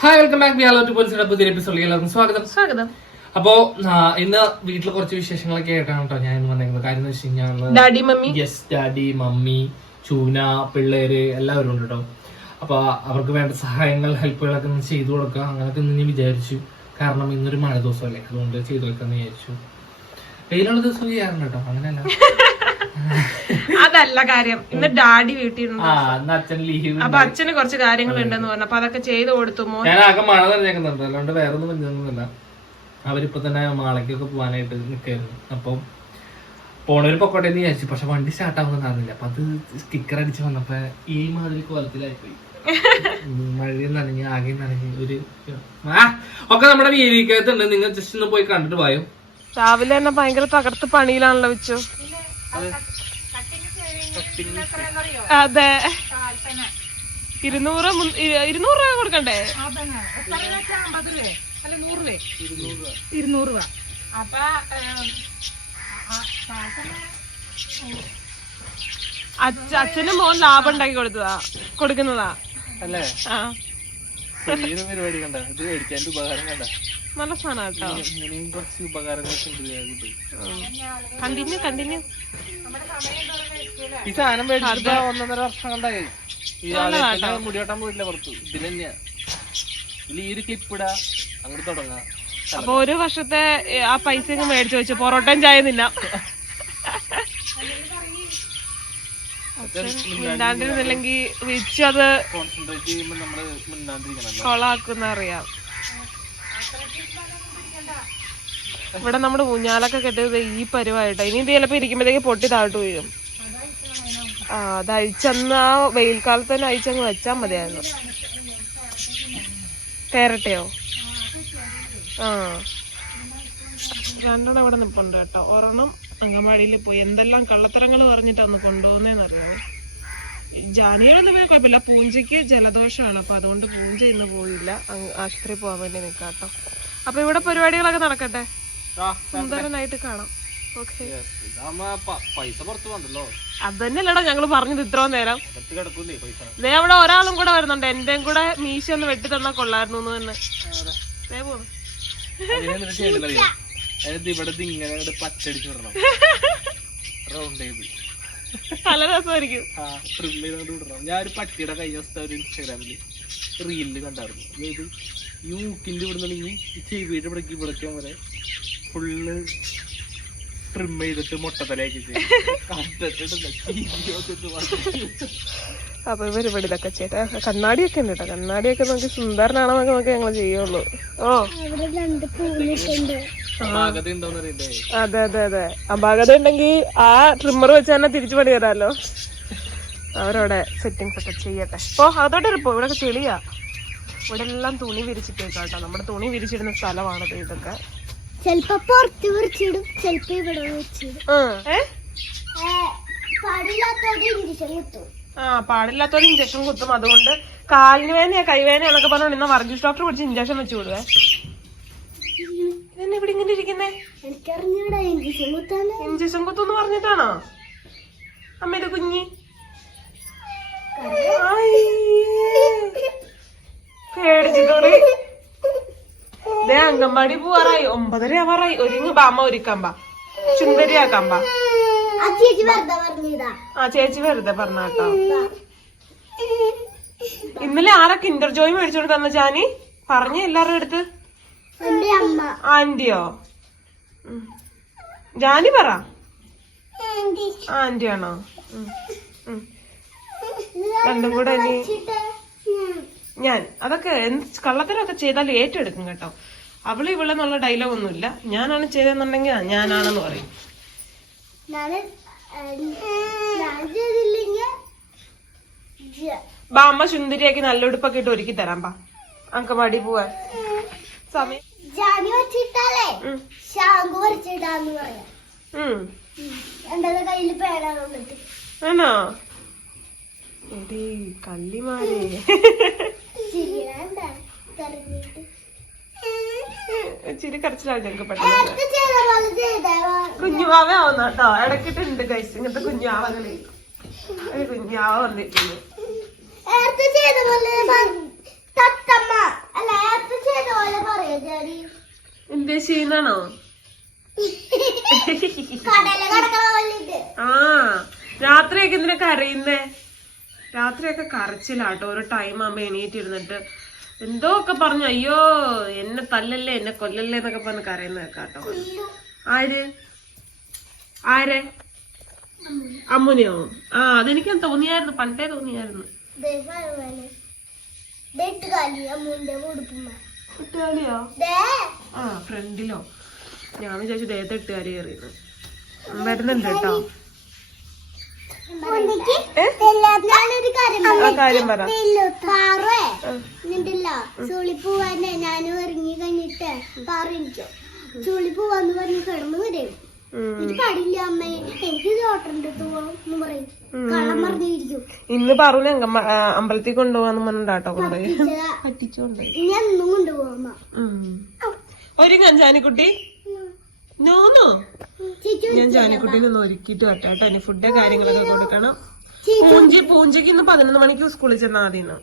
Hi welcome back പോലീസിന്റെ പുതിയ എപ്പിസോഡിലേക്ക് എല്ലാവർക്കും സ്വാഗതം. സ്വാഗതം. അപ്പോ ഇന്ന് വീട്ടിൽ കുറച്ച് വിശേഷങ്ങളൊക്കെ ആയിട്ടാണ് കേട്ടോ. ഞാൻ ഇന്ന് വന്നേക്കുന്നത് കാര്യം എന്ന് വെച്ച് കഴിഞ്ഞാൽ daddy mummy yes daddy mummy ചൂന പിള്ളേര് എല്ലാവരും ഉണ്ട് കേട്ടോ. അപ്പൊ അവർക്ക് വേണ്ട സഹായങ്ങൾ ഹെൽപ്പുകളൊക്കെ ഒന്ന് ചെയ്തു കൊടുക്കുക. അങ്ങനെയൊക്കെ ഇന്ന് ഞാൻ വിചാരിച്ചു. കാരണം ഇന്നൊരു മഴ ദിവസമല്ലേ. അതുകൊണ്ട് ചെയ്തു കൊടുക്കാന്ന് വിചാരിച്ചു. വെയിലുള്ള ദിവസം ചെയ്യാറുണ്ട് കേട്ടോ. അങ്ങനെയല്ല. അതല്ല കാര്യം. ഇന്ന് ഡാഡി വീട്ടിൽ അച്ഛൻ ലീവ് അപ്പൊ അച്ഛന് കുറച്ച് കാര്യങ്ങൾ ഉണ്ടെന്ന് പറഞ്ഞു. അപ്പൊ അതൊക്കെ ചെയ്ത് കൊടുത്തു മോൻ. ഞാൻ ആകെ മഴ അല്ലാണ്ട് വേറെ ഒന്നും അവരിപ്പോ തന്നെ മാളയ്ക്കൊക്കെ പോകാനായിട്ട് നിൽക്കായിരുന്നു അപ്പം പോണൊരു പൊക്കോട്ടെ എന്ന് വിചാരിച്ചു. പക്ഷെ വണ്ടി സ്റ്റാർട്ട് കാണുന്നില്ല അപ്പൊ അത് സ്റ്റിക്കർ അടിച്ച് വന്നപ്പോ ഈ മാതിരി കോലത്തിലായിപ്പോയി. മഴയും നനഞ്ഞ് ആകെ നനഞ്ഞ് ഒരു ഒക്കെ നമ്മുടെ വീതിക്കകത്തുണ്ട്. നിങ്ങൾ ജസ്റ്റ് ഒന്ന് പോയി കണ്ടിട്ട് പോയോ രാവിലെ തന്നെ ഭയങ്കര തകർത്ത് പണിയിലാണല്ലോ വെച്ചു. അതെ. ഇരുന്നൂറ് ഇരുന്നൂറ് രൂപ കൊടുക്കണ്ടേ? ഇരുന്നൂറ് രൂപ. അപ്പൊ അച്ഛ അച്ഛനും മോൻ ലാഭം ഉണ്ടാക്കി കൊടുത്തതാ. കൊടുക്കുന്നതാ. അല്ലേ? ആ. ചെറിയൊരു പരിപാടി കണ്ട? ഇത് മേടിക്കാൻ ഉപകാരം കണ്ട? നല്ല സാധനം കേട്ടോ ഇങ്ങനെയും കുറച്ച് ഉപകാരങ്ങളൊക്കെ ഉണ്ട്. കണ്ടിന്യൂ കണ്ടിന്യൂ ഈ സാധനം മേടിച്ചിട്ട് ഒന്നൊന്നര വർഷം കണ്ടായി. ഈ ആളെ മുടിയോട്ടാൻ പോയിട്ടില്ല പുറത്ത്. ഇതിന് തന്നെയാ ഇതിൽ ഈ ഒരു ക്ലിപ്പ് ഇടാ. അങ്ങോട്ട് തുടങ്ങാം. അപ്പൊ ഒരു വർഷത്തെ ആ പൈസ മേടിച്ചു വെച്ചു. പൊറോട്ടയും ചായ തിന്നാം. മിണ്ടാണ്ടിരുന്നില്ലെങ്കി വിച്ച് അത് കോൺസെൻട്രേറ്റ് ചെയ്യുമ്പോൾ നമ്മൾ മിണ്ടാണ്ടിരിക്കണം കൊളാക്കുന്ന അറിയാം ഇവിടെ നമ്മുടെ ഊഞ്ഞാലൊക്കെ കെട്ടിയത് ഈ പരുവായിട്ടോ. ഇനി ഇത് ചിലപ്പോ ഇരിക്കുമ്പോഴത്തേക്ക് പൊട്ടി താഴ്ത്തു വീഴും. ആ അത് അഴിച്ചന്ന് ആ വെയിൽക്കാലത്ത് തന്നെ അഴിച്ചങ്ങ് വെച്ചാൽ മതിയായിരുന്നു. കയറട്ടെയോ? ആ. രണ്ടെണ്ണം ഇവിടെ നിപ്പുണ്ട് കേട്ടോ. ഒരെണ്ണം അങ്കമാടിയിൽ പോയി. എന്തെല്ലാം കള്ളത്തരങ്ങൾ പറഞ്ഞിട്ടാണ് കൊണ്ടുപോകുന്നതെന്നറിയാമോ ജാനികളൊന്നും പിന്നെ കുഴപ്പമില്ല. പൂഞ്ചയ്ക്ക് ജലദോഷമാണ്. അപ്പോൾ അതുകൊണ്ട് പൂഞ്ച ഇന്ന് പോയില്ല. ആശുപത്രി പോകാൻ വേണ്ടി നിൽക്കാം കേട്ടോ അപ്പൊ ഇവിടെ പരിപാടികളൊക്കെ നടക്കട്ടെ? സുന്ദരനായിട്ട് കാണാം. ഓക്കെ ഞങ്ങൾ പറഞ്ഞത് ഇത്രയും നേരം. ദേ അവിടെ ഒരാളും കൂടെ വരുന്നുണ്ട്. എന്റെയും കൂടെ മീശ ഒന്ന് വെട്ടി തന്നാ. കൊള്ളായിരുന്നു തന്നെ ദേ അതായത് ഇവിടെ ഇങ്ങനെ അങ്ങട് പച്ചടിച്ച് വിടണം. റൗണ്ട് ചെയ്ത് നല്ല രസമായിരിക്കും. ആ ട്രിം ചെയ്തോണ്ട് വിടണം. ഞാൻ ഒരു പട്ടിയുടെ കഴിഞ്ഞ ദിവസത്തെ ഒരു ഇൻസ്റ്റാഗ്രാമിൽ റീലിൽ കണ്ടായിരുന്നു. അതായത് ഈ മൂക്കിന്റെ ഇവിടെ നിന്നെങ്കിൽ ഈ ചെവിയുടെ ഇവിടേക്ക് ഇവിടേക്ക് വരെ ഫുള്ള് ട്രിം ചെയ്തിട്ട് മുട്ടത്തലയാക്കി അപ്പൊ ഇവർ ഇവിടെ ഇതൊക്കെ ചേട്ടാ കണ്ണാടിയൊക്കെ ഉണ്ട് കേട്ടോ കണ്ണാടിയൊക്കെ നമുക്ക് സുന്ദരനാണെന്നൊക്കെ നോക്കി ഞങ്ങൾ ചെയ്യുള്ളൂ. ഓ. അതെ അതെ അതെ. അപാകത ഉണ്ടെങ്കിൽ ആ ട്രിമ്മർ വെച്ച് തന്നെ തിരിച്ചു പണി തരാമല്ലോ അവരവിടെ സെറ്റിങ്സ് ഒക്കെ ചെയ്യട്ടെ. ഓ അതോടെ ഇരിപ്പോ ഇവിടെ ചെളിയാ. ഇവിടെ എല്ലാം തുണി വിരിച്ചിട്ടേക്കാട്ടോ നമ്മുടെ തുണി വിരിച്ചിടുന്ന സ്ഥലമാണത് ഇതൊക്കെ. ചെലപ്പോ പുറത്ത് വിരിച്ചിടും. ചെലപ്പോ ഇവിടെ ഏ? പാടില്ലാത്തോടെ ഇഞ്ചക്ഷൻ ആ പാടില്ലാത്തൊരു ഇഞ്ചക്ഷൻ കുത്തും. അതുകൊണ്ട് കാലിന് വേദനയാ കൈവേദന എന്നൊക്കെ പറഞ്ഞോണ്ട് ഇന്ന് വർഗീസ് ഡോക്ടർ പിടിച്ച് ഇഞ്ചക്ഷൻ വെച്ചു കൊടുവേ ഇതെന്നെ ഇവിടെ ഇങ്ങനെ ഇരിക്കുന്നേ? ഇഞ്ചക്ഷൻ കുത്താന്. ഇഞ്ചക്ഷൻ കുത്തെന്ന് പറഞ്ഞിട്ടാണോ? അമ്മയുടെ കുഞ്ഞി. പേടിച്ചിട്ടോട് അങ്കമ്പാടി പോവാറായി. ഒമ്പതര ആവാറായി. ഒരുങ്ങ് ബാമ്മ ഒരുക്കാൻ ബാ. ചുന്ദരിയാക്കാൻ ബാ. ആ ചേച്ചി വെറുതെ പറഞ്ഞാട്ടോ ഇന്നലെ ആരാ കിൻഡർ ജോയ് മേടിച്ചോണ്ട് തന്ന ജാനി? പറഞ്ഞ എല്ലാരുടെ അടുത്ത്. ആന്റിയോ? ജാനി പറ. ആന്റി. ആന്റിയാണോ. രണ്ടും കൂടെ ഇനി ഞാൻ അതൊക്കെ എന്ത് കള്ളത്തരമൊക്കെ ചെയ്താൽ ഏറ്റെടുക്കും കേട്ടോ. അവൾ ഇവളെന്നുള്ള ഡയലോഗ് ഒന്നുമില്ല. ഞാനാണ് ചെയ്തെന്നുണ്ടെങ്കിൽ ഞാനാണെന്ന് പറയും. ബാ അമ്മ സുന്ദരിയാക്കി നല്ല ഉടുപ്പൊക്കെ ഇട്ട് ഒരുക്കി തരാം ബാ. അങ്കമാടി പോവാൻ. സമയം. വച്ചിട്ടാലേ പറയാം. കയ്യിൽ പേടാണ് ആണോ? എടീ കള്ളിമാരെ. ശരിയാണ്ട തെരഞ്ഞിട്ട് ചിരി കരച്ചിലാണ് ഞങ്ങൾക്ക് പെട്ടെന്ന്. കുഞ്ഞുവാവ ആവുന്ന കേട്ടോ. ഇടക്കിട്ടുണ്ട് കൈസ് ഇങ്ങനത്തെ കുഞ്ഞാവകളെ ഒരു കുഞ്ഞാവ വന്നിട്ടുണ്ട്. എന്തേ ചെയ്യുന്നാണോ? ആ രാത്രിയൊക്കെ എന്തിനൊക്കെ അറിയുന്നേ രാത്രിയൊക്കെ കറച്ചിലാട്ടോ ഒരു ടൈം ആകുമ്പോ എണീറ്റിരുന്നിട്ട് എന്തോ ഒക്കെ പറഞ്ഞു? അയ്യോ എന്നെ തല്ലല്ലേ എന്നെ കൊല്ലല്ലേ എന്നൊക്കെ പറഞ്ഞ് കരയുന്ന കേട്ടോ. ആര്? ആരെ? അമ്മുനെയോ? ആ അതെനിക്ക് തോന്നിയായിരുന്നു. പണ്ടേ തോന്നിയായിരുന്നു. ആ ഫ്രണ്ടിലോ ഞാൻ വിചാരിച്ചു ദേഹത്തെ ഇട്ടുകാലി കയറിയത് വരുന്നുണ്ട് കേട്ടോ. കാര്യം പറ. പാറേ? എന്നിട്ടില്ല ചുളി പോവാനെ ഞാനും ഇറങ്ങി കഴിഞ്ഞിട്ട് പാറ എനിക്കോ ചുളി പോവാന്ന് പറഞ്ഞ് കിടന്നു വരും. പാടില്ല അമ്മേ. എനിക്ക് പോവാം എന്ന് പറയും. കള്ളം പറഞ്ഞിരിക്കും. ഇന്ന് പറഞ്ഞു ആ, അമ്പലത്തിൽ കൊണ്ടുപോകാന്ന് പറഞ്ഞിട്ടാട്ടോ കൊണ്ടുപോയി. പറ്റിച്ചോണ്ട്. ഇനി അന്നും കൊണ്ടുപോവാ ഒരുങ്ങാൻ ജാനിക്കുട്ടി നോന്നു? ഞാൻ ജാനിക്കുട്ടീനെ ഒന്ന് ഒരുക്കിയിട്ട് വട്ടെ കേട്ടോ. അതിന് ഫുഡ് കാര്യങ്ങളൊക്കെ കൊടുക്കണം. പൂഞ്ചി പൂഞ്ചിക്ക് ഇന്ന് പതിനൊന്ന് മണിക്ക് സ്കൂളിൽ ചെന്നാ മതി ഇന്ന്.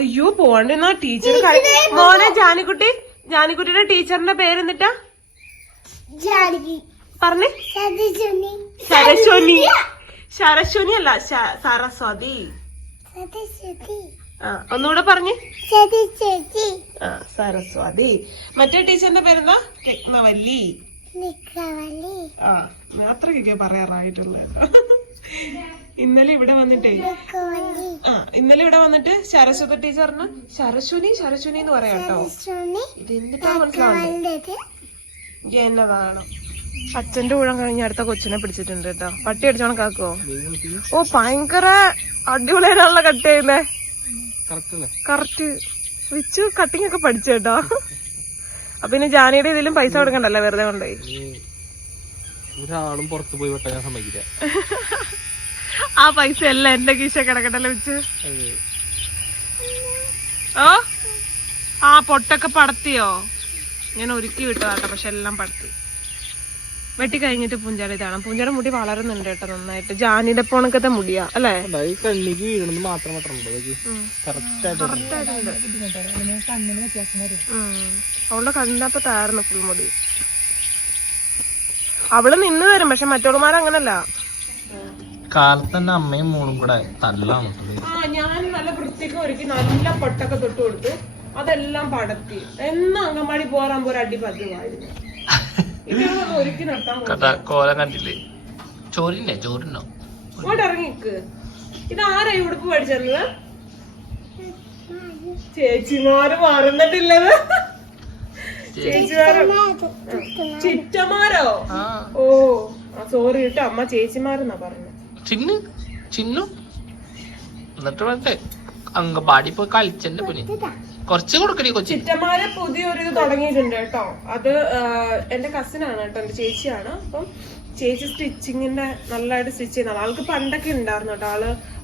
അയ്യോ പോണ്ടെന്നാ ടീച്ചർ മോനെ ജാനിക്കുട്ടി ജാനിക്കുട്ടിയുടെ ടീച്ചറിന്റെ പേരെന്നിട്ടാ പറഞ്ഞേ. ശരശ്വനി സരസ്വനി സരസ്വനി അല്ല സരസ്വതി. ആ ഒന്നുകൂടെ പറഞ്ഞേ. ചേച്ചി ആ സരസ്വതി. മറ്റേ ടീച്ചറിന്റെ പേരെന്താ? രത്നവല്ലി. ആ അത്രയ്ക്കൊക്കെ പറയാറായിട്ടുള്ള ഇന്നലെ ഇവിടെ വന്നിട്ടേ ആ ഇന്നലെ ഇവിടെ വന്നിട്ട് സരസ്വതി ടീച്ചറിന് സരസ്വനി സരസ്വനി എന്ന് പറയാം കേട്ടോ. മനസ്സിലാവുന്നത് എന്നതാണ് അച്ഛന്റെ ഊഴം കഴിഞ്ഞ അടുത്ത കൊച്ചിനെ പിടിച്ചിട്ടുണ്ട് കേട്ടോ. പട്ടി അടിച്ചോണം കാക്കോ ഓ ഭയങ്കര അടിപൊളിയാണല്ലോ കട്ട് ചെയ്യുന്നേ. കറക്റ്റ് അല്ലേ? വിച്ച് കട്ടിങ് ഒക്കെ പഠിച്ചു കേട്ടോ. അപ്പൊ ഇനി ജാനിയുടെ ഇതിലും പൈസ കൊടുക്കണ്ടല്ലോ വെറുതെ കൊണ്ടുപോയി ഒരാളും പുറത്തു പോയി വെട്ടാൻ ഞാൻ സമ്മതിക്കില്ല. ആ പൈസ എല്ലാം എന്റെ കീശ കിടക്കട്ടല്ലോ വെച്ച് ഓ? ആ പൊട്ടൊക്കെ പടത്തിയോ? ഞാൻ ഒരുക്കി വിട്ടതാട്ടോ പക്ഷെ എല്ലാം പടത്തി. വെട്ടി കഴിഞ്ഞിട്ട് പൂഞ്ചാടി ഇതാണ്. പൂഞ്ചാടി മുടി വളരുന്നുണ്ട് കേട്ടോ നന്നായിട്ട്. ജാനിയുടെ പോണക്കത്തെ മുടിയാ അല്ലേ? കണ്ണിക്ക് വീഴുന്നത് മാത്രം. അവളുടെ കണ്ണപ്പത്തായിരുന്നു ഫുൾ മുടി. അവൾ നിന്ന് തരും പക്ഷെ മറ്റുള്ളമാർ അങ്ങനല്ല. കാലത്തന്നെ അമ്മയും മോളും കൂടെ തല്ലാണ്. ഞാൻ നല്ല വൃത്തിക്ക് ഒരുക്കി നല്ല പൊട്ടൊക്കെ തൊട്ട് കൊടുത്തു അതെല്ലാം പടത്തി എന്നാ അങ്കമാടി പോരാൻ പോരാടി പതിവായിരുന്നു കണ്ട കോലം കണ്ടില്ലേ? ചോറിനെ ചോറിനോ ഇങ്ങോട്ട് ഇറങ്ങിക്ക് ഇത് ആരാ ഉടുപ്പ് പഠിച്ചത് ചേച്ചിമാര് മറന്നിട്ടില്ലത് ചേച്ചിമാരോ? ചിറ്റമാരോ? ഓ സോറി കേട്ടോ. അമ്മ ചേച്ചിമാരെന്നാ പറഞ്ഞത്. ചിന്നു? ചിന്നു? എന്നിട്ട് പറഞ്ഞേ അങ്ങ് പാടി പോയി കളിച്ചെന്റെ പുനി കുറച്ച് കൊടുക്കടി കൊച്ചി ചിറ്റമാരെ പുതിയൊരു ഇത് തുടങ്ങിയിട്ടുണ്ട് കേട്ടോ. അത് എന്റെ എന്റെ കസിനാണ് കേട്ടോ എന്റെ ചേച്ചിയാണ്. അപ്പം ചേച്ചി സ്റ്റിച്ചിങ്ങിന്റെ നല്ലതായിട്ട് സ്റ്റിച്ച് ചെയ്യുന്ന. ആൾക്ക് പണ്ടൊക്കെ ഉണ്ടായിരുന്നു കേട്ടോ. ആൾ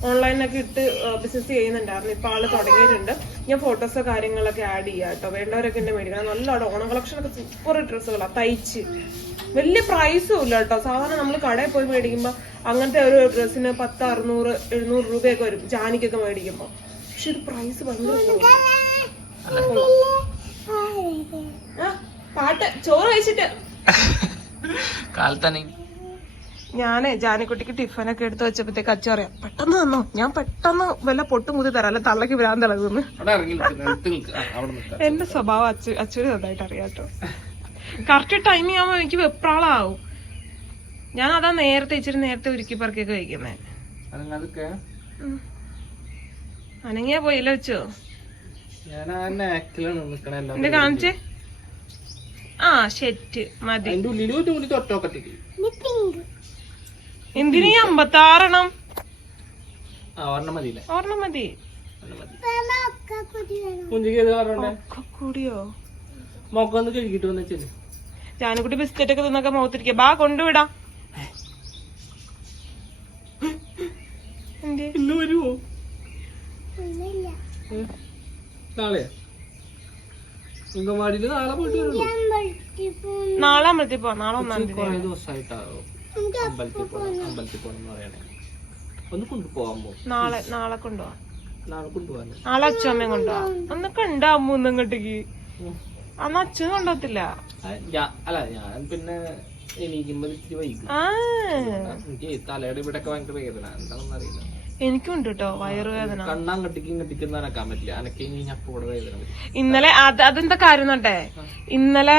ഓൺലൈനിലൊക്കെ ഇട്ട് ബിസിനസ് ചെയ്യുന്നുണ്ടായിരുന്നു. ഇപ്പൊ ആൾ തുടങ്ങിയിട്ടുണ്ട്. ഞാൻ ഫോട്ടോസോ കാര്യങ്ങളൊക്കെ ആഡ് ചെയ്യാം കേട്ടോ. വേണ്ടവരൊക്കെ എന്റെ മേടിക്കണം നല്ല ഓണം കളക്ഷൻ ഒക്കെ സൂപ്പർ ഡ്രസ്സുകളാണ് തയ്ച്ച്. വലിയ പ്രൈസും ഇല്ല കേട്ടോ. സാധാരണ നമ്മൾ കടയിൽ പോയി മേടിക്കുമ്പോൾ അങ്ങനത്തെ ഒരു ഡ്രസ്സിന് പത്ത് അറുന്നൂറ് എഴുന്നൂറ് രൂപയൊക്കെ വരും. ജാനിക്കൊക്കെ മേടിക്കുമ്പോൾ പക്ഷെ ഇത് പ്രൈസ് ഭയങ്കര പാട്ട് ചോറ് കഴിച്ചിട്ട്. കാലത്തന്നെ. ഞാനേ ജാനിക്കുട്ടിക്ക് ടിഫനൊക്കെ എടുത്തു വെച്ചപ്പോഴത്തേക്ക് അച്ഛൻ പറയാം പെട്ടെന്ന് തന്നോ ഞാൻ പെട്ടെന്ന് വല്ല പൊട്ടും കുത്തി തരാം അല്ല തള്ളക്ക് വരാൻ ഇളകുന്നു. എന്റെ സ്വഭാവം അച്ഛ അച്ഛന് നന്നായിട്ട് അറിയാട്ടോ കറക്റ്റ് ടൈമിങ് ആവുമ്പോ എനിക്ക് വെപ്രാളാവും. ഞാൻ അതാ നേരത്തെ ഇച്ചിരി നേരത്തെ ഉരുക്കി പറക്കൊക്കെ കഴിക്കുന്നേ. അനങ്ങിയാ പോയില്ല വെച്ചോ ഞാൻ ആ നാക്കിലാണ് നിക്കണ എല്ലാം എന്റെ കാണിച്ചേ? ആ ഷെറ്റ് മതി. എന്തിനീ ഒരെണ്ണം കൂടിയോ ജാനുകുട്ടി ബിസ്ക്കറ്റ് ഒക്കെ തിന്നൊക്കെ മുഖത്തിരിക്കുക ബാ കൊണ്ടുവിടാം. വരുമോ നാളെ. അംഗൻവാടിയിൽ നാളെ പോയിട്ട് വരുള്ളൂ നാളെ അമ്പലത്തിൽ പോവാം. നാളെ ഒന്നാം തീയതി. കുറെ ദിവസമായിട്ടാവും നമുക്ക് അമ്പലത്തിൽ പോകണം അമ്പലത്തിൽ പോകണം എന്ന് പറയണേ. ഒന്ന് കൊണ്ടുപോകാൻ നാളെ നാളെ കൊണ്ടുപോവാം. നാളെ കൊണ്ടുപോകാൻ നാളെ അച്ഛമ്മയും കൊണ്ടുപോവാം. ഒന്ന് കണ്ടാ മൂന്നും ഇങ്ങോട്ടേക്ക്. അന്ന് അച്ഛൻ കൊണ്ടുപോകത്തില്ല. അല്ല ഞാൻ പിന്നെ എണീക്കുമ്പോ ഇത്തിരി വൈകും. തലയുടെ ഇവിടെ ഒക്കെ ഭയങ്കര വേദന. എന്താണെന്ന് അറിയില്ല എനിക്കും ഉണ്ട് കേട്ടോ വയറുവേദന കട്ടിക്കും അനക്കാൻ പറ്റില്ല. ഇന്നലെ അത് അതെന്താ കാര്യം നോട്ടെ ഇന്നലെ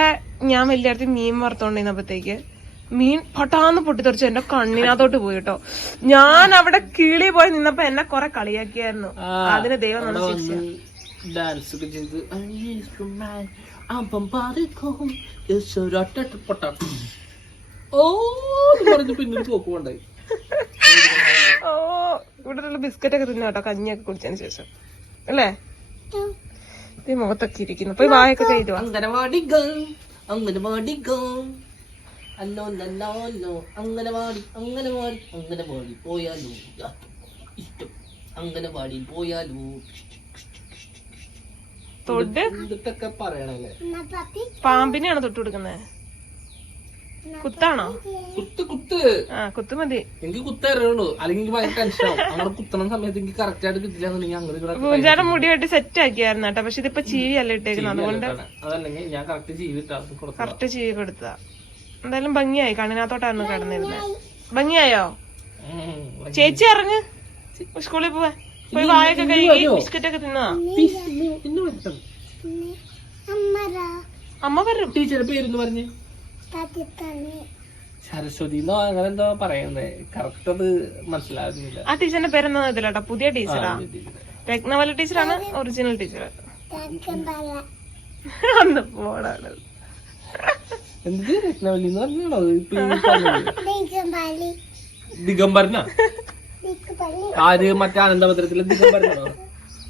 ഞാൻ വലിയടത്ത് മീൻ വറുത്തോണ്ടിരുന്നപ്പോഴത്തേക്ക് മീൻ പൊട്ടാന്ന് പൊട്ടിത്തെറിച്ചു എന്റെ കണ്ണിനകത്തോട്ട് പോയി കേട്ടോ ഞാൻ അവിടെ കിളി പോയി നിന്നപ്പോ എന്നെ കൊറേ കളിയാക്കിയായിരുന്നു. അതിന് ദൈവം നല്ല ഡാൻസ് ഒക്കെ ചെയ്ത് അയ്യേ, അപ്പം പാറിക്കും പൊട്ടാ. ഓ പറഞ്ഞു പറഞ്ഞ് പിന്നീട് പോക്ക് കൊണ്ടായി ഓ ഇവിടെ ഉള്ള ബിസ്ക്കറ്റ് ഒക്കെ തിന്നാട്ടോ കേട്ടോ കഞ്ഞിയൊക്കെ കുടിച്ചതിന് ശേഷം. അല്ലേ? ഈ മുഖത്തൊക്കെ ഇരിക്കുന്നു. പോയി വായൊക്കെ ചെയ്തു വാ. അംഗനവാടി ഗം അംഗനവാടി ഗം അല്ലോ നല്ലോ അല്ലോ. അംഗനവാടി അംഗനവാടി അംഗനവാടി പോയാലോ. ഇഷ്ടം. അംഗനവാടി പോയാലോ. തൊട്ട്? ഇതൊക്കെ പറയണല്ലേ എന്നാ തൊട്ട് കൊടുക്കുന്നത് കുത്താണോ? കുത്ത് കുത്ത്. ആ കുത്ത് മതി. എനിക്ക് കുത്തറിയുള്ളൂ അല്ലെങ്കിൽ എനിക്ക് ഭയങ്കര അങ്ങനെ കുത്തണ സമയത്ത് എനിക്ക് കറക്റ്റ് ആയിട്ട് കിട്ടില്ല എന്നുണ്ടെങ്കിൽ അങ്ങനെ ഇവിടെ പൂഞ്ചാടെ മുടി വെട്ടി സെറ്റ് ആക്കിയായിരുന്നു കേട്ടോ. പക്ഷെ ഇതിപ്പോ ചീവിയല്ല ഇട്ടേക്കുന്നത്. അതുകൊണ്ട് അതല്ലെങ്കിൽ ഞാൻ കറക്റ്റ് ചീവി കറക്റ്റ് ചീവി കൊടുത്ത. എന്തായാലും ഭംഗിയായി. കണ്ണിനകത്തോട്ടായിരുന്നു കടന്നിരുന്നത് ഭംഗിയായോ? ചേച്ചി ഇറങ്ങ്. സ്കൂളിൽ പോവാ പോയി വായൊക്കെ കഴുകി ബിസ്ക്കറ്റ് ഒക്കെ തിന്നതാ അമ്മ വരും. ടീച്ചറെ പേര് പറഞ്ഞ്. സരസ്വതി എന്നോ അങ്ങനെ എന്തോ പറയുന്നേ. കറക്റ്റ് അത് മനസ്സിലാകുന്നില്ല. ആ ടീച്ചറിന്റെ പേരെന്താ ഇതിലാട്ടോ പുതിയ ടീച്ചറാ. രത്നവല ടീച്ചറാണ് ഒറിജിനൽ ടീച്ചർ അന്ന് പോടാണ്. എന്ത് രത്നവല്ലി എന്ന് പറഞ്ഞാണോ? ദിഗംബരനാ? ആര് മറ്റേ ആനന്ദഭദ്രത്തിലെ ദിഗംബരനാണോ?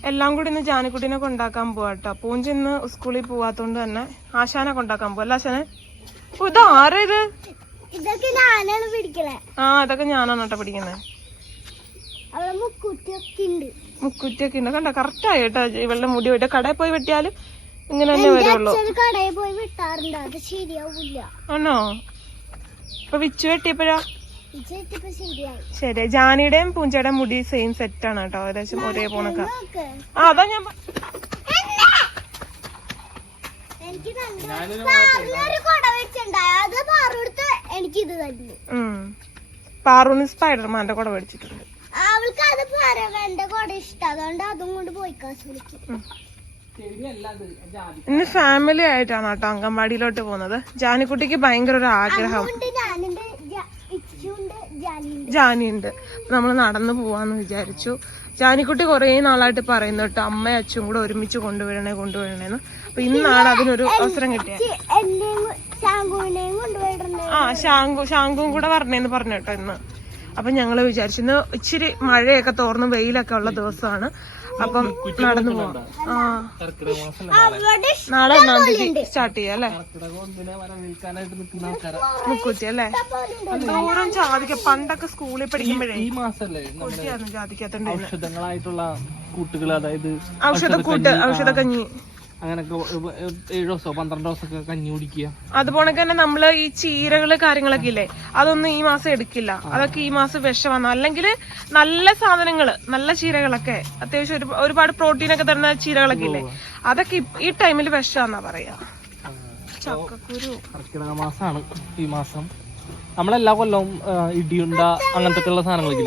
എല്ലാം കൂടി ഇന്ന് ജാനിക്കുട്ടീനെ കൊണ്ടാക്കാൻ പോവാട്ടോ. പൂഞ്ചിന്ന് സ്കൂളിൽ പോവാത്തോണ്ട് തന്നെ ആശാനെ കൊണ്ടാക്കാൻ പോവല്ല അല്ല ആശാനെ? ഇത് ആരാ ഇത്? ഇതൊക്കെ ഞാനാണ് പിടിക്കണേ. ആ ഇതൊക്കെ ഞാനാണ് കേട്ടോ ഉണ്ട്. മുക്കുറ്റിയൊക്കെ ഉണ്ട്. കണ്ട കറക്റ്റ് ആയി കേട്ടോ. ഇവളുടെ മുടി വെട്ടി കടയിൽ പോയി വെട്ടിയാലും ഇങ്ങനെ തന്നെ വരുള്ളൂ. കടയിൽ പോയി വെട്ടാറുണ്ട്. അത് ശരിയാവില്ല. ആണോ? ഇപ്പൊ വിച്ചു വെട്ടിയപ്പോഴാ? ശരി ജാനിയുടെയും പൂഞ്ചയുടെയും മുടി സെയിം സെറ്റ് ആണ് കേട്ടോ. ഏകദേശം ഒരേ പോണൊക്കെ. ആ അതാ ഞാൻ പ- എനിക്ക് രണ്ട് പാറിനൊരു കൊട വെച്ചിണ്ടായി അത് പാറെടുത്ത് എനിക്ക് ഇത് തന്നു. ഉം. പാറൂന് സ്പൈഡർമാന്റെ കൂടെ മേടിച്ചിട്ടുണ്ട്. അവൾക്ക് അത് പറവേണ്ട കൊട ഇഷ്ടം. അതുകൊണ്ട് അതും കൊണ്ട് പോയി കാശ് ഇന്ന് ഫാമിലി ആയിട്ടാണ് കേട്ടോ അംഗൻവാടിയിലോട്ട് പോകുന്നത്. ജാനിക്കുട്ടിക്ക് ഭയങ്കര ഒരു ആഗ്രഹം. ജാനിയുണ്ട്. നമ്മൾ നടന്നു പോവാന്ന് വിചാരിച്ചു. ജാനിക്കുട്ടി കുറേ നാളായിട്ട് പറയുന്നു കേട്ടോ അമ്മയും അച്ഛനും കൂടെ ഒരുമിച്ച് കൊണ്ടുവരണേ കൊണ്ടുവരണേന്ന്. അപ്പൊ ഇന്നാണ് അതിനൊരു അവസരം കിട്ടിയത് ആ ശാങ്കു ശാങ്കും കൂടെ വരണേന്ന് പറഞ്ഞു കേട്ടോ ഇന്ന്. അപ്പൊ ഞങ്ങൾ വിചാരിച്ചു ഇന്ന് ഇച്ചിരി മഴയൊക്കെ തോർന്ന് വെയിലൊക്കെ ഉള്ള ദിവസമാണ്. അപ്പം നടന്നു പോവാം. നാളെ. ഒന്നാം തീയതി സ്റ്റാർട്ട് ചെയ്യാം അല്ലേ? മുക്കൂറ്റി അല്ലേ? ദൂരം ജാതിക്ക. പണ്ടൊക്കെ സ്കൂളിൽ പഠിക്കുമ്പോഴേ ഈ മാസല്ലേ ഔഷധങ്ങളായിട്ടുള്ള കൂട്ടുകൾ അതായത് ഔഷധക്കൂട്ട് ഔഷധക്കഞ്ഞി അങ്ങനൊക്കെ ഏഴ് ദിവസമോ പന്ത്രണ്ട് ദിവസമൊക്കെ കഞ്ഞി കുടിക്കുക. അതുപോലെ തന്നെ നമ്മൾ ഈ ചീരകൾ കാര്യങ്ങളൊക്കെ ഇല്ലേ അതൊന്നും ഈ മാസം എടുക്കില്ല. അതൊക്കെ ഈ മാസം വിഷമാണ്. അല്ലെങ്കിൽ നല്ല സാധനങ്ങൾ നല്ല ചീരകളൊക്കെ അത്യാവശ്യം ഒരു- ഒരുപാട് പ്രോട്ടീൻ ഒക്കെ തരുന്ന ചീരകളൊക്കെ ഇല്ലേ അതൊക്കെ ഈ ടൈമിൽ വിഷമാന്നാ പറയാ. ചക്കക്കുരു. കർക്കിടക മാസമാണ് ഈ മാസം. നമ്മളെല്ലാ കൊല്ലവും ഇടിയുണ്ട അങ്ങനത്തെ ഉള്ള സാധനങ്ങളൊക്കെ?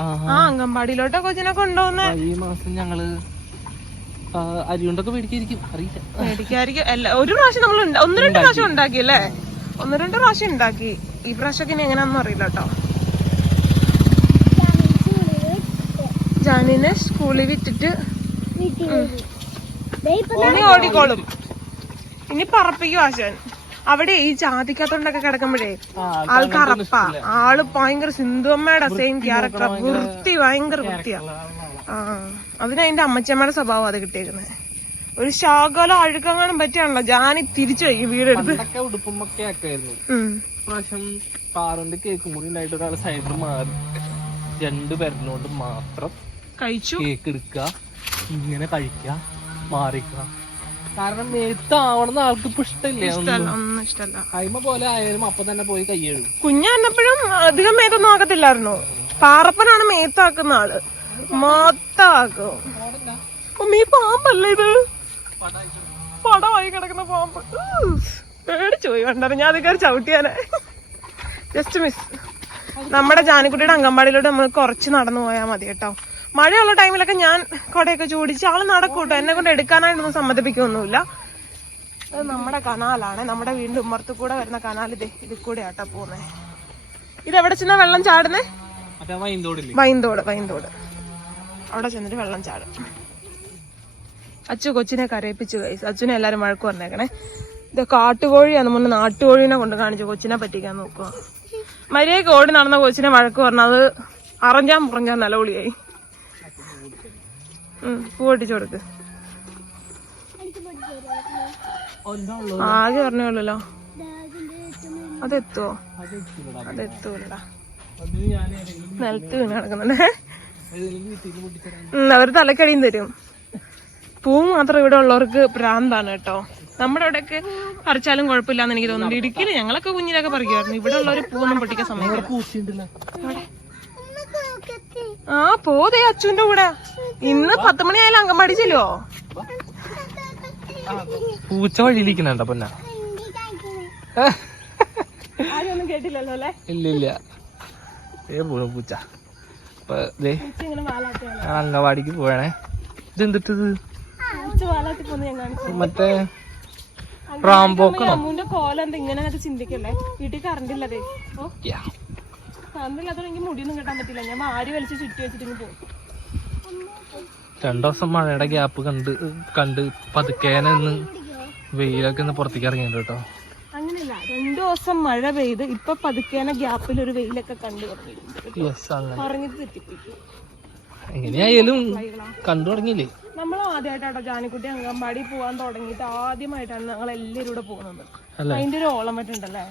ആ. അംഗൻവാടിയിലോട്ടൊക്കെ കൊച്ചിനെ കൊണ്ടുപോകുന്ന. ഈ മാസം ഞങ്ങൾ അരിയുണ്ടൊക്കെ മേടിക്കായിരിക്കും. അറിയില്ല. മേടിക്കായിരിക്കും. അല്ല ഒരു പ്രാവശ്യം നമ്മൾ ഒന്ന് രണ്ട് പ്രാവശ്യം ഉണ്ടാക്കി അല്ലേ? ഒന്ന് രണ്ട് പ്രാവശ്യം ഉണ്ടാക്കി. ഈ പ്രാവശ്യമൊക്കെ ഇനി എങ്ങനെയാണെന്ന് അറിയില്ല കേട്ടോ. ജാനിനെ സ്കൂളിൽ വിട്ടിട്ട് ഓടിക്കോളും. ഇനി പറപ്പിക്കും ആശാൻ അവിടെ ഈ ജാതിക്കകത്തോണ്ടൊക്കെ കിടക്കുമ്പോഴേ ആൾക്കാർ ആൾക്ക് അറപ്പ ആൾ ഭയങ്കര സിന്ധു അമ്മയുടെ സെയിം ക്യാരക്ടർ വൃത്തി ഭയങ്കര വൃത്തിയാ. ആ അതിന് അതിന്റെ അമ്മച്ചമ്മയുടെ സ്വഭാവം അത് കിട്ടിയേക്കുന്നത് ഒരു ശാഖല അഴുക്കങ്ങാനും പറ്റിയാണല്ലോ ജാനി തിരിച്ചു പോയി വീടെടുത്ത്. പണ്ടൊക്കെ ഉടുപ്പും ഒക്കെ ആക്കായിരുന്നു. പ്രാവശ്യം പാറുന്റെ കേക്ക് മുറി ഉണ്ടായിട്ട് ഒരാൾ സൈഡിൽ മാറി. രണ്ടു പേരിനോണ്ട് മാത്രം കഴിച്ചു. കേക്ക് എടുക്കുക ഇങ്ങനെ കഴിക്കുക മാറിക്കുക. കാരണം മേത്താവണമെന്ന് ആൾക്ക് ഇപ്പൊ ഇഷ്ടമില്ല അയിമ പോലെ ആയാലും അപ്പൊ തന്നെ പോയി കൈ കഴുകും. കുഞ്ഞാന്നപ്പോഴും അധികം മേത്തൊന്നും ആക്കത്തില്ലായിരുന്നു. പാറപ്പനാണ് മേത്താക്കുന്ന ആൾ. മൊത്തമാക്കും. അമ്മ ഈ പാമ്പല്ലേ ഇത്? പടമായി കിടക്കുന്ന പാമ്പ്. പേടിച്ചു പോയി കണ്ടത്. ഞാൻ അത് കയറി ചവിട്ടിയാനെ. ജസ്റ്റ് മിസ് നമ്മുടെ ജാനിക്കുട്ടിയുടെ അങ്കമ്പാടിയിലൂടെ നമ്മൾ കുറച്ച് നടന്നു പോയാൽ മതി കേട്ടോ. മഴയുള്ള ടൈമിലൊക്കെ ഞാൻ കുടയൊക്കെ ചൂടിച്ച് ആൾ നടക്കൂട്ടോ. എന്നെ കൊണ്ട് എടുക്കാനായിട്ടൊന്നും സമ്മതിപ്പിക്കൊന്നുമില്ല അത് നമ്മുടെ കനാലാണ്. നമ്മുടെ വീടിന്റെ ഉമ്മർത്ത് കൂടെ വരുന്ന കനാൽ ഇത്. ഇതിൽ കൂടെ ആട്ടാ പോകുന്നത് ഇത് എവിടെ ചെന്നാ വെള്ളം ചാടുന്നേ? വൈന്തോട് വൈന്തോട്. അവിടെ ചെന്നിട്ട് വെള്ളം ചാടും. അച്ചു കൊച്ചിനെ കരയിപ്പിച്ചു കൈസ് അച്ഛനെ എല്ലാരും വഴക്ക് പറഞ്ഞേക്കണേ. ഇത് കാട്ടുകോഴിയാണ്. മുന്നേ നാട്ടുകോഴീനെ കൊണ്ട് കാണിച്ചു. കൊച്ചിനെ പറ്റിക്കാൻ നോക്കുക മര്യാദയ്ക്ക് ഓടി നടന്ന കൊച്ചിനെ വഴക്ക് പറഞ്ഞത് അറഞ്ഞാൻ മുറഞ്ചാൻ നിലവിളിയായി പൂവട്ടിച്ചു കൊടുക്ക്. ആകെ പറഞ്ഞോളൂല്ലോ അതെത്തുവോ? അതെത്തൂലടാ നിലത്ത് വീണ് കിടക്കുന്നുണ്ട്. ഉം, അവർ തലക്കടിയും തരും. പൂ മാത്രം ഇവിടെ ഉള്ളവർക്ക് പ്രാന്താണ് കേട്ടോ. നമ്മുടെ അവിടെയൊക്കെ പറിച്ചാലും കുഴപ്പമില്ലാന്ന് എനിക്ക് തോന്നുന്നു ഇടുക്കിയിൽ ഞങ്ങളൊക്കെ കുഞ്ഞിലൊക്കെ പറിക്കുമായിരുന്നു ഇവിടെ ഉള്ളവര് പൂവൊന്നും പൊട്ടിക്കാൻ സമയം ആ പോതേ അച്ഛൻറെ കൂടെ. ഇന്ന് പത്ത് മണിയായാലും അങ്കമാടി ചെല്ലുവോ? പൂച്ച വഴിയിലിരിക്കണണ്ട പൊന്ന? ആരും ഒന്നും കേട്ടില്ലല്ലോ അല്ലേ? ഇല്ല ഇല്ല ഏ പൂച്ച. അപ്പൊ ഞാൻ അങ്കവാടിക്ക് പോവാണേ. ഇത് എന്തിട്ടത് മറ്റേ റാംബോക്കണോ അമ്മുന്റെ ഇങ്ങനെ ചിന്തിക്കല്ലേ? വീട്ടിൽ കറണ്ട് ഇല്ലതേ. ഓ യാ. കറണ്ട് ഇല്ലാത്തത് എനിക്ക് മുടിയൊന്നും കെട്ടാൻ പറ്റില്ല. ഞാൻ വാരി വലിച്ച് ചുറ്റി വെച്ചിട്ട് പോകും. രണ്ടു ദിവസം മഴയുടെ ഗ്യാപ്പ് കണ്ട് കണ്ട് പതുക്കേനെ വെയിലൊക്കെ ഒന്ന് പുറത്തേക്ക് ഇറങ്ങിയിട്ടുണ്ട് കേട്ടോ. ദിവസം മഴ പെയ്ത് ഇപ്പൊ പതുക്കേന ഗ്യാപ്പിൽ ഒരു വെയിലൊക്കെ കണ്ടു തുടങ്ങിയിട്ടുണ്ട് പറഞ്ഞത് തെറ്റിപ്പിക്കും എങ്ങനെയായാലും കണ്ടു തുടങ്ങിയില്ലേ നമ്മൾ ആദ്യമായിട്ടാട്ടോ ജാനിക്കുട്ടി അങ്കമ്പാടി പോവാൻ തുടങ്ങിയിട്ട് ആദ്യമായിട്ടാണ് ഞങ്ങൾ എല്ലാവരും കൂടെ പോകുന്നത് അതിന്റെ ഒരു ഓളം ഉണ്ടല്ലേ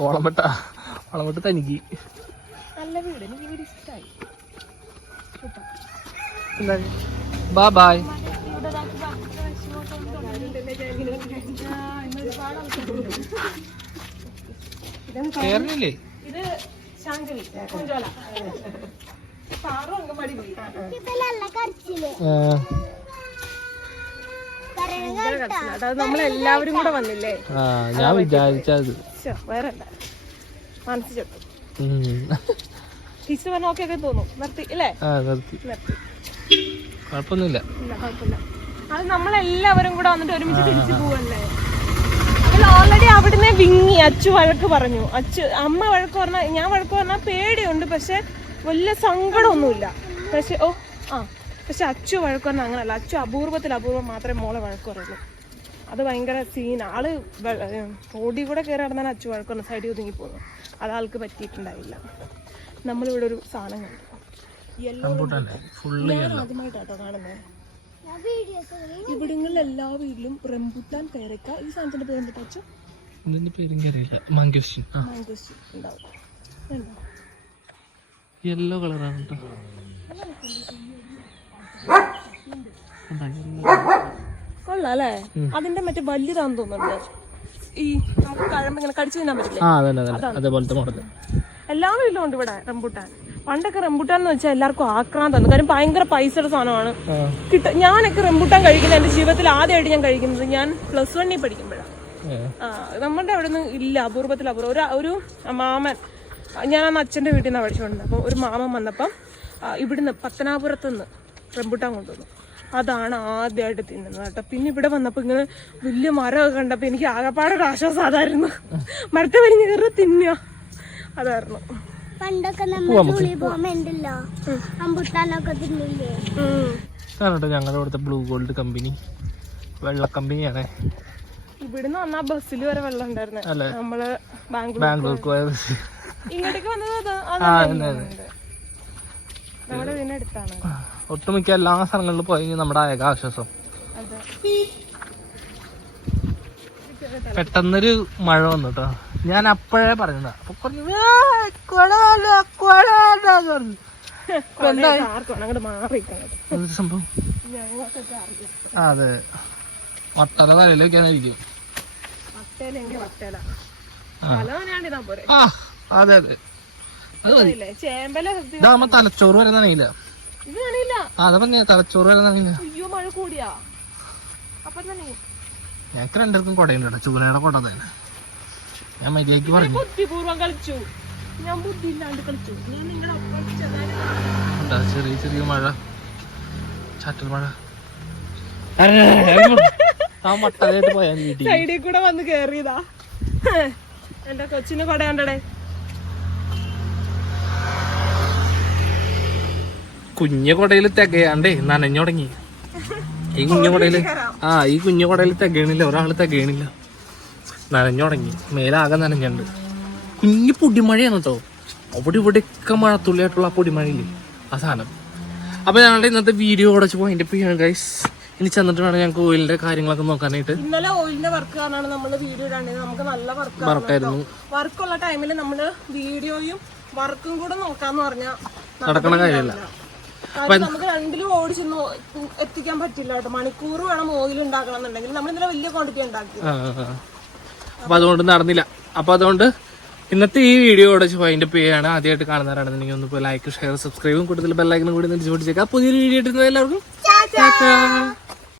ഓളം വെട്ട ഓളം വെട്ട് തനിക്ക് നല്ല വീട് എനിക്ക് വീട് ഇഷ്ടമായി ഒരുപാട് ബായ് കേരളില്ലേ ഇത് ശാങ്കരി കുഞ്ചോല. സാറും അങ്കമ്പാടി പോയി. നമ്മളെല്ലാവരും കൂടെ വന്നില്ലേ? ആ ഞാൻ വിചാരിച്ചത് വേറെ മനസ്സ് ചെട്ടു. ടീച്ചർ പറഞ്ഞ ഓക്കെ തോന്നും. നിർത്തി അല്ലേ ആ നിർത്തി. കുഴപ്പമൊന്നുമില്ല. അത് നമ്മളെല്ലാവരും കൂടെ വന്നിട്ട് ഒരുമിച്ച് തിരിച്ചു പോവല്ലേ? ഓൾറെഡി അവിടുന്ന് വിങ്ങി. അച്ചു വഴക്ക് പറഞ്ഞു. അച്ചു അമ്മ വഴക്ക് പറഞ്ഞ ഞാൻ വഴക്ക് പറഞ്ഞാൽ പേടിയുണ്ട് പക്ഷെ വലിയ സങ്കടമൊന്നുമില്ല. പക്ഷെ ഓ ആ. പക്ഷെ അച്ചു വഴക്ക് പറഞ്ഞാൽ അങ്ങനല്ല. അച്ചു അപൂർവത്തിൽ അപൂർവം മാത്രമേ മോളെ വഴക്ക് പറയുള്ളൂ. അത് ഭയങ്കര സീനാണ് ആൾ റോഡിൽ കൂടെ കയറി നടന്നാൽ അച്ചു വഴക്ക് പറഞ്ഞ സൈഡിൽ ഒതുങ്ങി പോകുന്നു അത് ആൾക്ക് പറ്റിയിട്ടുണ്ടായില്ല. നമ്മളിവിടെ ഒരു സാധനം കണ്ടു. യെല്ലോ ആദ്യമായിട്ടാട്ടോ കാണുന്നത്. ഇവിടങ്ങളിൽ എല്ലാ വീട്ടിലും റംബുട്ടാൻ പേരക്ക ഈ സാധനത്തിന്റെ പേര് എന്താ അച്ഛൻ ഇതിന്റെ പേരും അറിയില്ല മംഗുസ്റ്റിൻ ആ. മാംഗോസ് ഉണ്ടാവും. ഉണ്ടോ? യെല്ലോ കളറാണ് കേട്ടോ കൊള്ളാം അല്ലേ? അതിന്റെ മറ്റേ വലിയതാന്ന് തോന്നുന്നുണ്ട്. ഈ നമുക്ക് കഴമ്പ് ഇങ്ങനെ കടിച്ചു തിന്നാൻ പറ്റില്ല? അതേപോലത്തെ എല്ലാ വീട്ടിലും ഉണ്ട് ഇവിടെ റംബുട്ടാൻ. പണ്ടൊക്കെ റംബുട്ടാൻ എന്ന് വെച്ചാൽ എല്ലാവർക്കും ആക്രാന്താണ് കാര്യം ഭയങ്കര പൈസയുടെ സാധനമാണ്. കിട്ട ഞാനൊക്കെ റംബുട്ടാൻ കഴിക്കുന്നത് എന്റെ ജീവിതത്തിൽ ആദ്യമായിട്ട് ഞാൻ കഴിക്കുന്നത് ഞാൻ പ്ലസ് വണ്ണിൽ പഠിക്കുമ്പോഴാണ്. ആ നമ്മുടെ അവിടെ നിന്ന് ഇല്ല അപൂർവത്തിൽ അപൂർവം. ഒരു ഒരു മാമൻ ഞാൻ അന്ന് അച്ഛന്റെ വീട്ടിൽ നിന്നാണ് പഠിച്ചുകൊണ്ടിരുന്നത് അപ്പോൾ ഒരു മാമൻ വന്നപ്പം ഇവിടുന്ന് പത്തനാപുരത്ത് നിന്ന് റംബുട്ടാൻ കൊണ്ടുവന്നു. അതാണ് ആദ്യമായിട്ട് തിന്നുന്നത് കേട്ടോ. പിന്നെ ഇവിടെ വന്നപ്പോൾ ഇങ്ങനെ വലിയ മരമൊക്കെ കണ്ടപ്പോൾ എനിക്ക് ആകപ്പാടെ ഒരു ആശ്വാസം അതായിരുന്നു മരത്തെ വലിഞ്ഞ് കയറി തിന്നുക. അതായിരുന്നു. പണ്ടൊക്കെ നമ്മൾ അമ്പുട്ടാനൊക്കെ തിന്നില്ലേ? കേട്ടോ ഞങ്ങളുടെ ഇവിടുത്തെ ബ്ലൂ ഗോൾഡ് കമ്പനി വെള്ള കമ്പനിയാണ് ഇവിടുന്ന് വന്നാ ബസ്സിൽ വരെ വെള്ളം ഉണ്ടായിരുന്നു. അല്ലേ? നമ്മൾ ബാംഗ്ലൂർ ബാംഗ്ലൂർക്ക് ബസ് ഇങ്ങോട്ടേക്ക് വന്നത് വീടിന്റെ അടുത്താണ്. ഒട്ടുമിക്ക എല്ലാ സ്ഥലങ്ങളിലും പോയി നമ്മുടെ ആയക ആശ്വാസം. അതെ. പെട്ടെന്നൊരു മഴ വന്നു കേട്ടോ ഞാൻ അപ്പോഴേ പറഞ്ഞതാ സംഭവം? അതെ. വട്ടല തലയിലൊക്കെയായിരിക്കും വട്ടയിലെങ്കിൽ വട്ടയില ആ. തല നനയാണ്ട് ഇതാ പോരെ. ആ അതെ അതെ. ഇതാകുമ്പോ തലച്ചോറ് വരെ നനയില്ല. അത് പറഞ്ഞ തലച്ചോറ് വരെ നനയില്ല. ഞങ്ങൾക്ക് രണ്ടുപേർക്കും കൊടയുണ്ട് ചൂനയുടെ കുട തന്നെ. ഞാൻ മര്യാദയ്ക്ക് പറഞ്ഞു. ബുദ്ധിപൂർവം കളിച്ചു. ഞാൻ ബുദ്ധി ഇല്ലാണ്ട് കളിച്ചു. ഞാൻ നിങ്ങളെ ഒപ്പം ചെന്നാലും ഉണ്ടാ ചെറിയ ചെറിയ മഴ? ചാറ്റൽ മഴ. സൈഡിൽ കൂടെ വന്ന് കേറിയതാ. എന്റെ കൊച്ചിന് കൊട കണ്ടടേ? കുഞ്ഞു കൊടയിൽ തികയാണ്ടേ നനഞ്ഞു തുടങ്ങി. ഈ കുഞ്ഞു കൊടയിൽ ആ ഈ കുഞ്ഞു കൊടയിൽ തികയണില്ല ഒരാൾ തികയണില്ല. നനഞ്ഞു തുടങ്ങി മേലാകെ നനഞ്ഞുണ്ട് കുഞ്ഞു പൊടിമഴയാണ് കേട്ടോ അവിടെ ഇവിടെയൊക്കെ മഴത്തുള്ളിയായിട്ടുള്ള ആ പൊടിമഴയില്ലേ? ആ സാധനം. അപ്പൊ ഞങ്ങളുടെ ഇന്നത്തെ വീഡിയോ അടച്ച് പോയിന്റ് ചെയ്യണം ഗൈസ് ഇനി ചെന്നിട്ട് വേണം ഞങ്ങൾക്ക് ഓയിലിന്റെ കാര്യങ്ങളൊക്കെ നോക്കാനായിട്ട്. ഇന്നലെ ഓയിലിന്റെ വർക്ക് കാരണമാണ് നമ്മൾ വീഡിയോ ഇടാണ്ടത് നമുക്ക് നല്ല വർക്ക് വർക്കായിരുന്നു വർക്കുള്ള ടൈമിൽ നമ്മൾ വീഡിയോയും വർക്കും കൂടെ നോക്കാന്ന് പറഞ്ഞ നടക്കണ കാര്യമല്ല. കാര്യം നമുക്ക് രണ്ടിലും ഓടിച്ചൊന്നും എത്തിക്കാൻ പറ്റില്ല കേട്ടോ മണിക്കൂർ വേണം ഓയിൽ ഉണ്ടാക്കണം എന്നുണ്ടെങ്കിൽ നമ്മൾ ഇന്നലെ വലിയ ക്വാണ്ടിറ്റി ഉണ്ടാക്കി ആ, ആ, ആ. അപ്പൊ അതുകൊണ്ട് നടന്നില്ല. അപ്പോൾ അതുകൊണ്ട് ഇന്നത്തെ ഈ വീഡിയോ ഉടച്ച് പോയിന്റ് ചെയ്യാണ്. ആദ്യമായിട്ട് കാണുന്നവരാണെന്നുണ്ടെങ്കിൽ ഒന്ന് ലൈക്ക് ഷെയർ സബ്സ്ക്രൈബും കൂടുതൽ ബെല്ലൈക്കനും കൂടി തിരിച്ചു പിടിച്ചേക്കാം പുതിയൊരു വീഡിയോ ഇട്ടുന്നത് എല്ലാവർക്കും